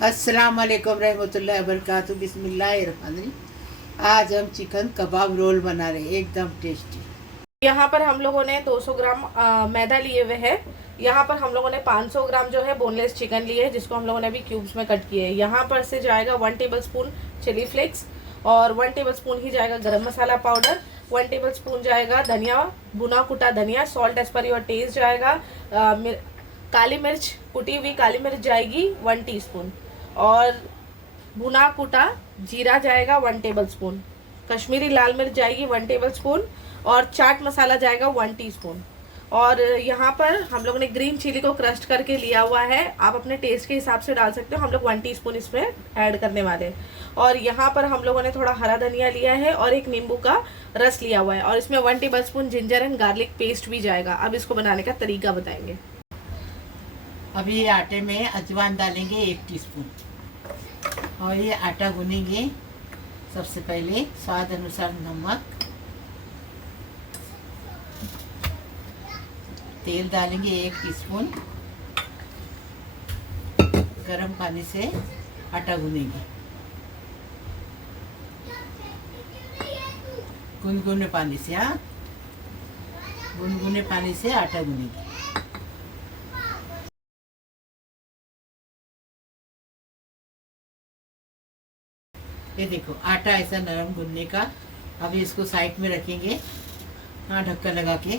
अस्सलाम वालेकुम रहमतुल्लाहि व बरकातहू। बिस्मिल्लाहिर्रहमानिर्रहीम। आज हम चिकन कबाब रोल बना रहे हैं, एकदम टेस्टी। यहाँ पर हम लोगों ने 200 ग्राम मैदा लिए हुए हैं। यहाँ पर हम लोगों ने 500 ग्राम जो है बोनलेस चिकन लिए है, जिसको हम लोगों ने अभी क्यूब्स में कट किए है। यहाँ पर से जाएगा 1 टेबल स्पून चिली फ्लेक्स और 1 टेबल स्पून ही जाएगा गरम मसाला पाउडर, 1 टेबल स्पून जाएगा धनिया, भुना कुटा धनिया, salt as per your taste जाएगा। काली मिर्च, कुटी हुई काली मिर्च जाएगी 1 टीस्पून और भुना कुटा जीरा जाएगा 1 टेबल स्पून, कश्मीरी लाल मिर्च जाएगी 1 टेबल स्पून और चाट मसाला जाएगा 1 टीस्पून। और यहाँ पर हम लोगों ने ग्रीन चिली को क्रस्ट करके लिया हुआ है, आप अपने टेस्ट के हिसाब से डाल सकते हो। हम लोग 1 टीस्पून इसमें ऐड करने वाले हैं। और यहाँ पर हम लोगों ने थोड़ा हरा धनिया लिया है और एक नींबू का रस लिया हुआ है और इसमें 1 table spoon ginger and garlic paste भी जाएगा। अब इसको बनाने का तरीका बताएंगे। अभी ये आटे में अजवाइन डालेंगे 1 टीस्पून और ये आटा गूनेंगे। सबसे पहले स्वाद अनुसार नमक, तेल डालेंगे 1 टीस्पून, गरम पानी से आटा गूनेंगे, गुनगुने पानी से। हाँ, गुनगुने पानी से आटा गूनेंगे। ये देखो आटा ऐसा नरम गूंदने का। अभी इसको साइड में रखेंगे, हाँ, ढक्कन लगा के।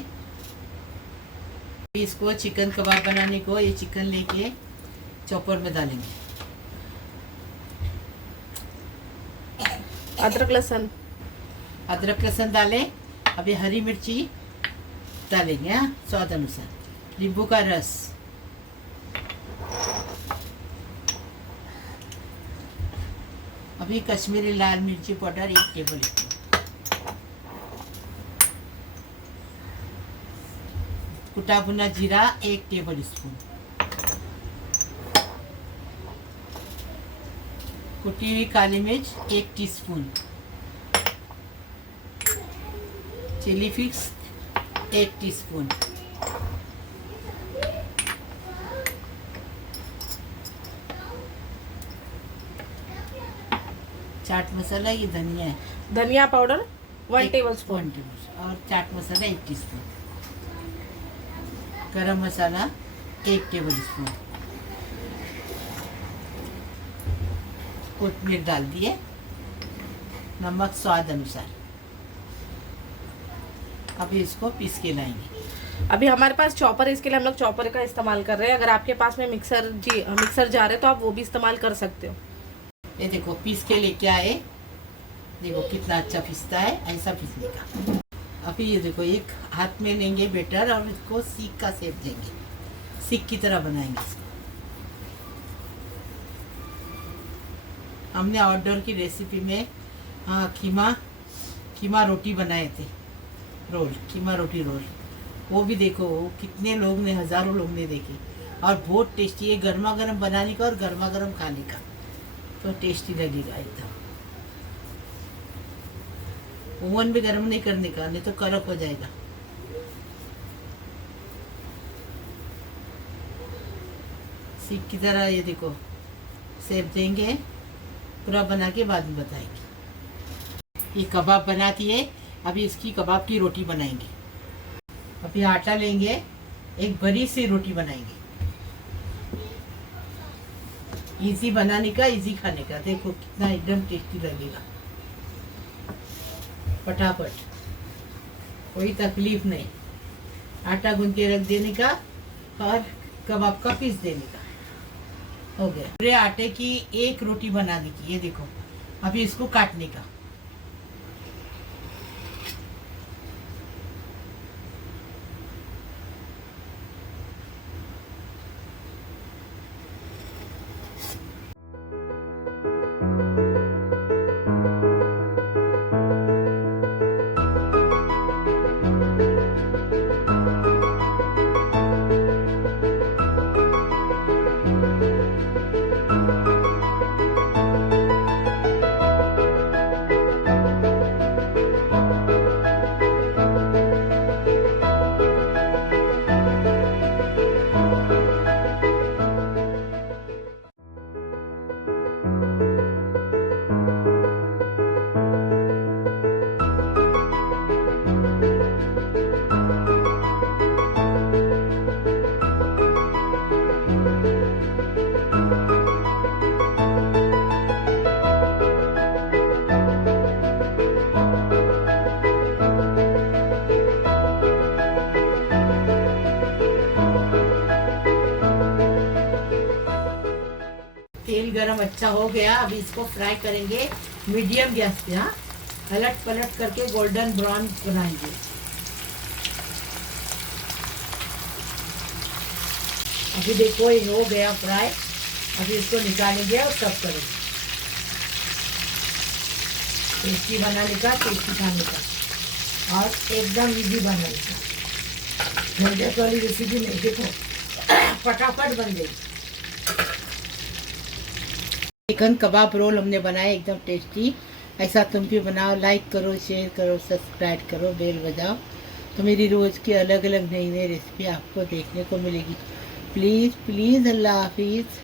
इसको चिकन कबाब बनाने को ये चिकन लेके चॉपर में डालेंगे। अदरक लहसुन डालें। अभी हरी मिर्ची डालेंगे, हाँ, स्वाद अनुसार। नींबू का रस, अभी कश्मीरी लाल मिर्ची पाउडर 1 टेबल स्पून, कुटा भुना जीरा 1 टेबल स्पून, कुटी हुई काली मिर्च 1 teaspoon, chilli flakes 1 teaspoon, chaat masala, ये धनिया है, धनिया पाउडर 1 टेबल स्पून और चाट मसाला 1 टीस्पून, गरम मसाला 1 टेबल स्पून, कोथिंबीर डाल दिए, नमक स्वाद अनुसार। अभी इसको पीस के लाएंगे। अभी हमारे पास चॉपर है, इसके लिए हम लोग चॉपर का इस्तेमाल कर रहे हैं। अगर आपके पास में मिक्सर जार है तो आप वो भी इस्तेमाल कर सकते हो। ये देखो पीस के लेके आए, देखो कितना अच्छा पीसता है, ऐसा पीसने का। अभी ये देखो एक हाथ में लेंगे बेटर और इसको सीख का शेप देंगे, सीख की तरह बनाएंगे इसको। हमने आउटडोर की रेसिपी में कीमा रोटी बनाए थे, रोल, कीमा रोटी रोल। वो भी देखो कितने लोग ने, हज़ारों लोग ने देखे और बहुत टेस्टी है। गर्मा गर्म बनाने का और गर्मा गर्म खाने का तो टेस्टी लगेगा एकदम। ओवन भी गर्म नहीं करने का, नहीं तो कड़क हो जाएगा। सीख की तरह ये देखो शेप देंगे, पूरा बना के बाद में बताएंगे। ये कबाब बनाती है, अभी इसकी कबाब की रोटी बनाएंगे। अभी आटा लेंगे, एक बड़ी सी रोटी बनाएंगे। इजी बनाने का, इजी खाने का। देखो कितना एकदम टेस्टी लगेगा, फटाफट, कोई तकलीफ नहीं। आटा गूंद के रख देने का और कबाब का पीस देने का, हो गया। पूरे आटे की एक रोटी बनाने की। ये देखो अभी इसको काटने का। गरम अच्छा हो गया। अभी इसको फ्राई करेंगे मीडियम गैस पे। हाँ, पलट पलट करके गोल्डन ब्राउन बनाएंगे। अभी देखो ये हो गया फ्राई। अभी इसको निकालेंगे और सर्व करेंगे। टेस्टी बनाने का, टेस्टी खाने का और एकदम इजी बनाने का। झंझट वाली रेसिपी नहीं, देखो फटाफट बन गई। चिकन कबाब रोल हमने बनाए एकदम टेस्टी। ऐसा तुम भी बनाओ। लाइक करो, शेयर करो, सब्सक्राइब करो, बेल बजाओ, तो मेरी रोज़ की अलग अलग नई नई रेसिपी आपको देखने को मिलेगी। Please please. अल्लाह हाफिज़।